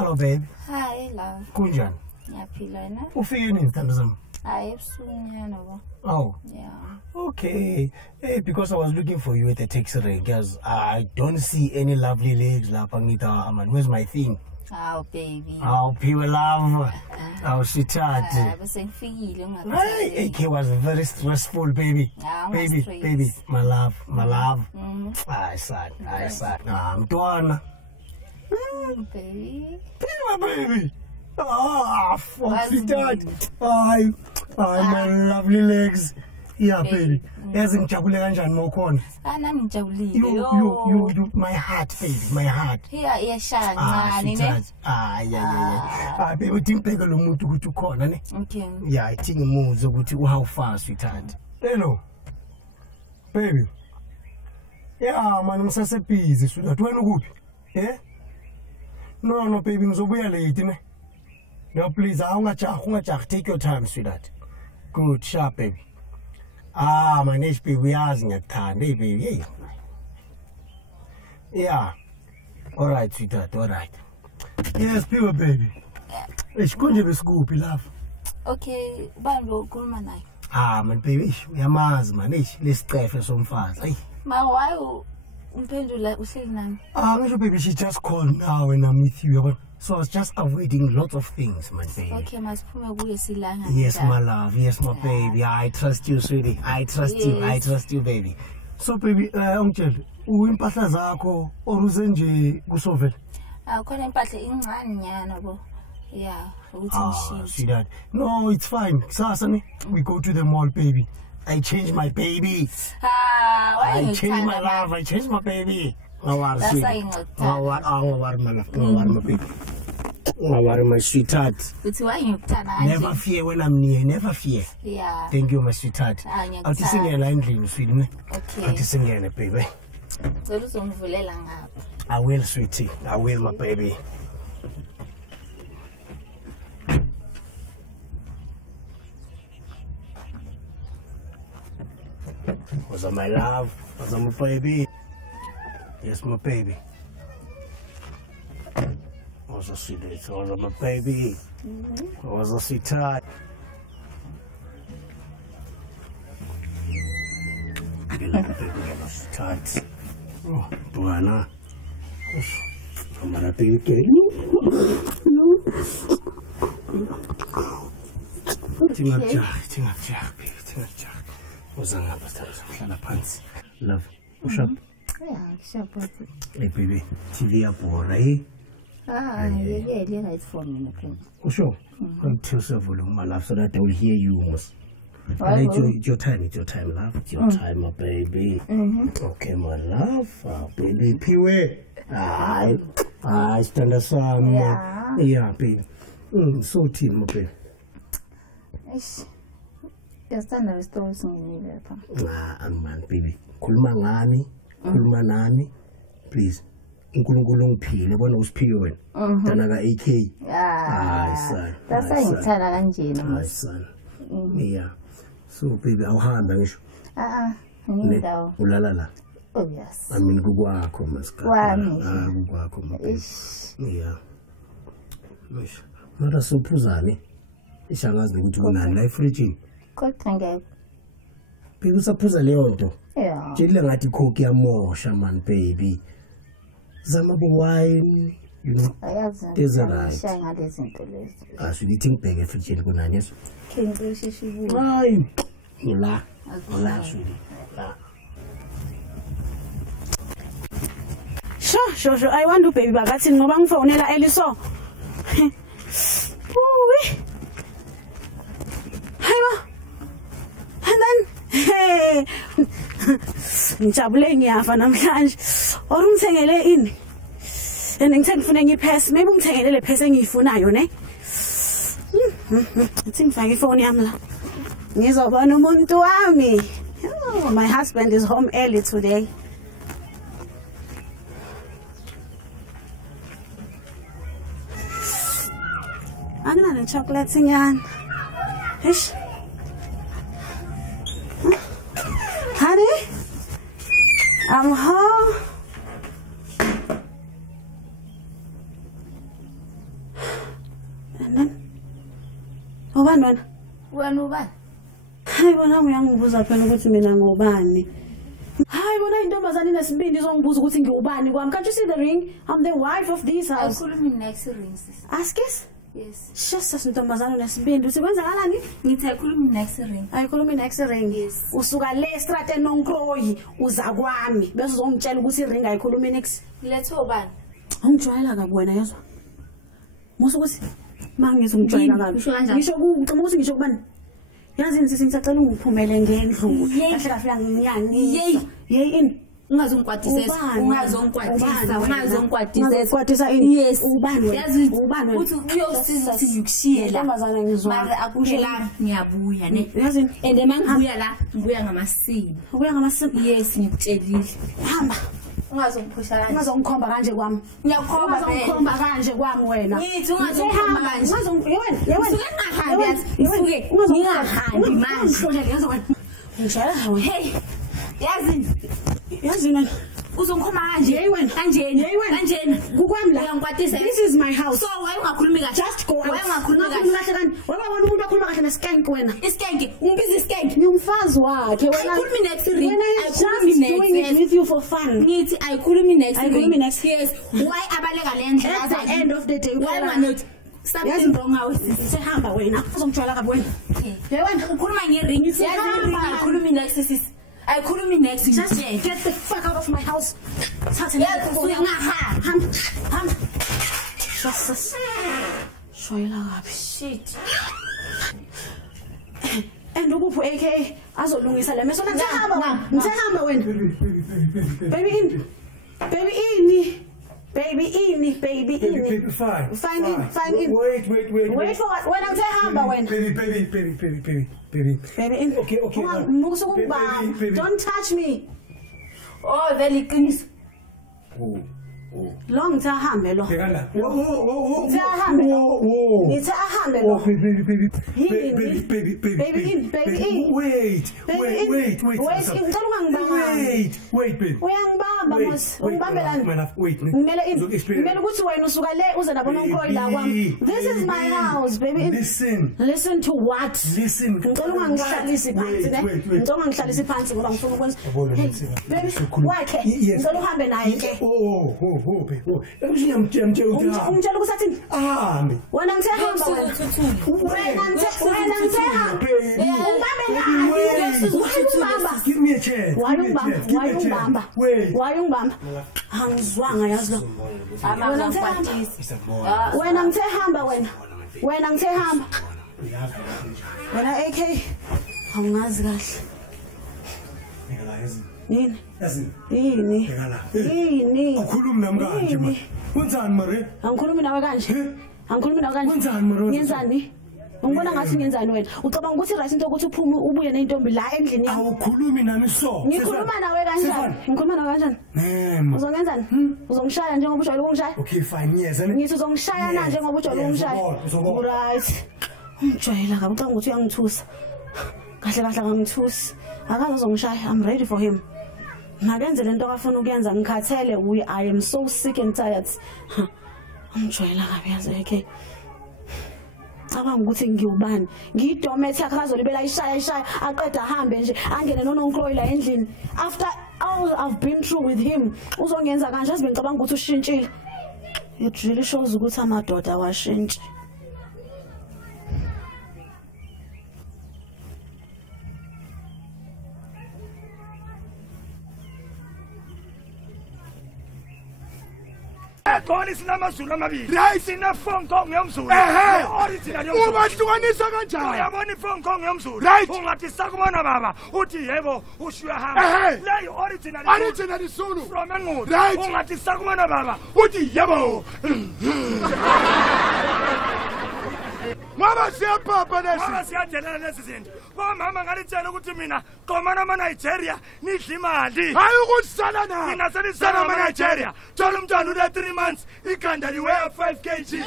Hello, babe. Hi, love. Kunjan. Ngiyaphila na? Ufike nini Thandazam? Hayi ebusukunyana bo. Oh. Yeah. Okay. Hey, because I was looking for you at the taxi rank, because I don't see any lovely legs. Man, where's my thing? Oh, baby. Oh, people love. Oh, sweetheart. Bese ngifikile Hey, AK was very stressful, baby. Baby, my love. I sad. I'm done. Baby. My baby. Fuck, sweetheart. My lovely legs. Yeah, baby. Yazi ngijabule kanjani mokhona? Nami ngijabulile. You, my heart, baby, my heart. Here iyashaya kancane ne. Yeah. Baby, uthingibheke lo muntu ukuthi ukhona ne. Okay. Yeah, I think umuze ukuthi how far, sweetheart. Hello. Baby. Yeah, man, ngisase busy, sweetheart. Wena ukuphi? Eh? No, baby, ngizobuya late ne. No, please, ungajahi, take your time, sweetheart. Good, sharp, baby. My HP, we are ngiyakuthanda, hey, baby, hey. Yeah. All right, sweetheart, all right. Yes, pure, baby. Konje besikuphi love. Okay, ubani lo ukhuluma naye? Man, baby, uyamazi man, lesicefe somfazi. Hey. Ma why umphendula uhleli nami? Ngisho baby, she just called now and I'm with you. So I was just avoiding lots of things, my baby. Okay, masiphume kuye silanga. Yes, my love. Yes, my baby. I trust you, sweetie. I trust you. I trust you, baby. So, baby, ungitshela, uimpahla zakho oruze nje kusovela? Khona impahla incane nyana bo. Yeah, ukuthi ngishiye. Sweetheart. No, it's fine. Sasa we go to the mall, baby. I changed my baby. Why I changed my love. I changed my baby. That's why you my sweetheart. Never fear when I'm near. Never fear. Yeah. Thank you, my sweetheart. I'll just sing a line, sweetie. Okay. I'll just sing a baby. I will, sweetie. I will, my baby. Was my love? Was my baby? Yes, my baby. Was a sweetheart. Was my baby. Was a sweetheart. Sweetheart. Oh, Buana. I'm gonna be okay. Tingap jack, baby. Tingap jack. Was on pants. Love. Push up. Hey, baby. TV up, right? Yeah, right for me. Oh, sure. Tell yourself volume, my love, so that I will hear you most. It's your time, love. It's your time, my baby. Okay, my love. Baby, Pee-wee. I stand aside. Yeah, baby. So team, my baby. Yasithanda lesitolo singenile lapha. Man, baby. Khuluma nami. Please. uNkulunkulu ongiphile bona usiphiwe wena. Dana ka AK. Son. That's why ngithanda kanjena. Hayi son. Yeah. So baby awuhamba ngisho. Ngindawo. Ulala la. Oh yes. I mean kukwakho masikhathi. Kwami. Kukwakho mama. Yeah. Mish. Mara sophuzane. Ishangazi ukuthi kunani la efridge. Kodwa ngeke. Baby usaphuza leyo nto. Yeah. Njile ngathi coke yamosha man baby. Zama wine, you know. There's a right. As we eating big efridge kunani yeso. Hayi. La. La sweetie. La. Sure. I want to baby bagathi ngoba ngifonela Eliso. Hayiba. And then hey. Ngijabule ngiyafa namhlanje. Orungithengele ini? Ngithe ngifuna ngiphese, maybe ungithengele le phese engiyifunayo ne? Athi ngifake ifoni yami la. Ngizobona umuntu wami. Oh, my husband is home early today. Anginale chocolate nyana. Eish. Honey? I'm home. Ungubani wena? Wena ubani? Hayi bona uyangibuza phela ukuthi mina ngubani. Hayi bona intombazane nesibindi izongibuza ukuthi ngiubani kwami. Can't you see the ring? I'm the wife of this house. Ayikhulumi next ring sis. Askis? Yes. Shesa intombazane nesibindi. Uthi kwenzakalani? Ngithi ayikhulumi next ring. Ayikhulumi next ring. Yes. Usuka le strate nonkroyi uza kwami bese uzongitshela ukuthi iring ayikhulumi next. Letho ubani? Ungijwayela kabi wena yezwa. Musu ukuthi mangizwe ungijwayela kabi. Ngisho ukuthi ngisho kubani? Yazi ngisisi ngisacela ungiphumele ngendlu. Kahle kahle nginyani. Yey ini ungazongikwatisa ini. Yes. Ubani wena? Yazi Ubani wena? uthi uyosiza ukuthi ngikushiyela. Ntombazane ngizwa. Mara akuphela ngiyabuya ne. Yazi And mangibuya la ngibuya ngamasiko. ubuya ngamasiko. Yes ngikutshelile. Hamba. Ungazongiphusha kanje. Ungazongikhomba kanje kwami. Ngiyakhomba Ungazongikhomba kanje kwami wena. Yithi ungazongikhomba kanje. Ngingahambi manje. Ngishaya wena. Hey. Yazi wena. Uzongikhoma kanje. Hey wena. Kanjeni. Kanjeni. Kukwami la. Uyangikwatisa. This is my house. So why ungakhulumi kahle? Just go out. Why ungakhulumi kahle? Kahle. Wabona umuntu okhuluma kahle neskank wena. Iskank. Ungibiza iskank. Ngumfazi wakhe wena. Ayikhulumi next ring. When I just doing it with you for fun. Ngithi ayikhulumi next ring. Ayikhulumi next. Yes. Why abaleka lendlela? At the end of the day. Why not? Something wrong house. Sehamba wena. Uzongitshwala kabi wena. Hey wena ukhuluma ngering. Yazi ayikhulumi next sis. Ayikhulumi next. Just get the fuck out of my house. Yazi Hamba. Jesus. Shwayela kabi. Shit. And ukuphi AK azolungisa le meso ngihamba wena. Baby in. Baby in. Fine in. Wait for what? When I'm hamba wena. Baby in. Okay. Don't touch me. Oh, very clean. Long tahambe lo. Bekala. Ngithi ahambe lo. Baby in. Wait. Ngicela ungangibamba. Wait, baby. Uyangibamba mos. Ungibambelani? Wait. Kumele ukuthi wena usuka le uze labona unkroyi la kwami. This is my house, baby. Listen to what? Ngicela ungangihlalisi phansi ne. Ngicela ungangihlalisi phansi ngoba ngifuna ukwenza. Baby, wakhe. Ngicela uhambe naye ke. Baby. Umtshela ukuthi athini? Ahambe. Wena ngithe hamba wena. Wena ngithe hamba. Ubambe naye. Give me a chance. Why ungibamba? Angizwanga yazi lo. Wena ngithe hamba wena. Wena AK. Awungazi kahle. Nini? Yini? Ukhuluma nami kanje manje. Wenzani mare? Angikhulumi nawe kanje. Wenzani mare? Ngenzani? Ungibona ngathi ngenzani wena? Ucabanga ukuthi right into ukuthi uphume ubuye nentombi la endlini yami? Awukhulumi nami so. Ngikhuluma nawe kanjani? Uzongenzani? Uzongishaya njengoba ujwayele ukungishaya? Okay, fine. Yes. Ngithi uzongishaya na njengoba ujwayele ukungishaya? Right. Ungijwayela kabi ucabanga ukuthi uyangithusa. Kahle akangithusi. Akaze uzongishaya. I'm ready for him. Makenze lento akafuna ukuyenza ngikhathele I am so sick and tired. Ungijwayela kabi yazi okay. Cabanga ukuthi ngiyubani ngiyidomethe akazolibela ishaya aqeda ahambe nje angene nononkroyi la endlini after all I've been through with him uzongenza kanje azibe ngicabanga ukuthi ushintshile. It really shows ukuthi amadoda awashintshi. Khona sinamazulu amabili. Sina phone call ngiyomzulu. Original yomzulu. Ubahlukanisa kanjani? Uyabona iphone call ngiyomzulu. Ungathi sakubona baba uthi yebo ushiya hamba. Le original Zulu. from Engqondo. Ungathi sakubona baba uthi yebo. Mama siyapapa lesi. Mama siyadelela lezi zinto. Mama ngalitshela ukuthi mina qomana ama Nigeria nidla imali. Hayi ukusala na. Mina senisana ama Nigeria. Thola umntwana u 3 months ikhanda liweya 5 kg.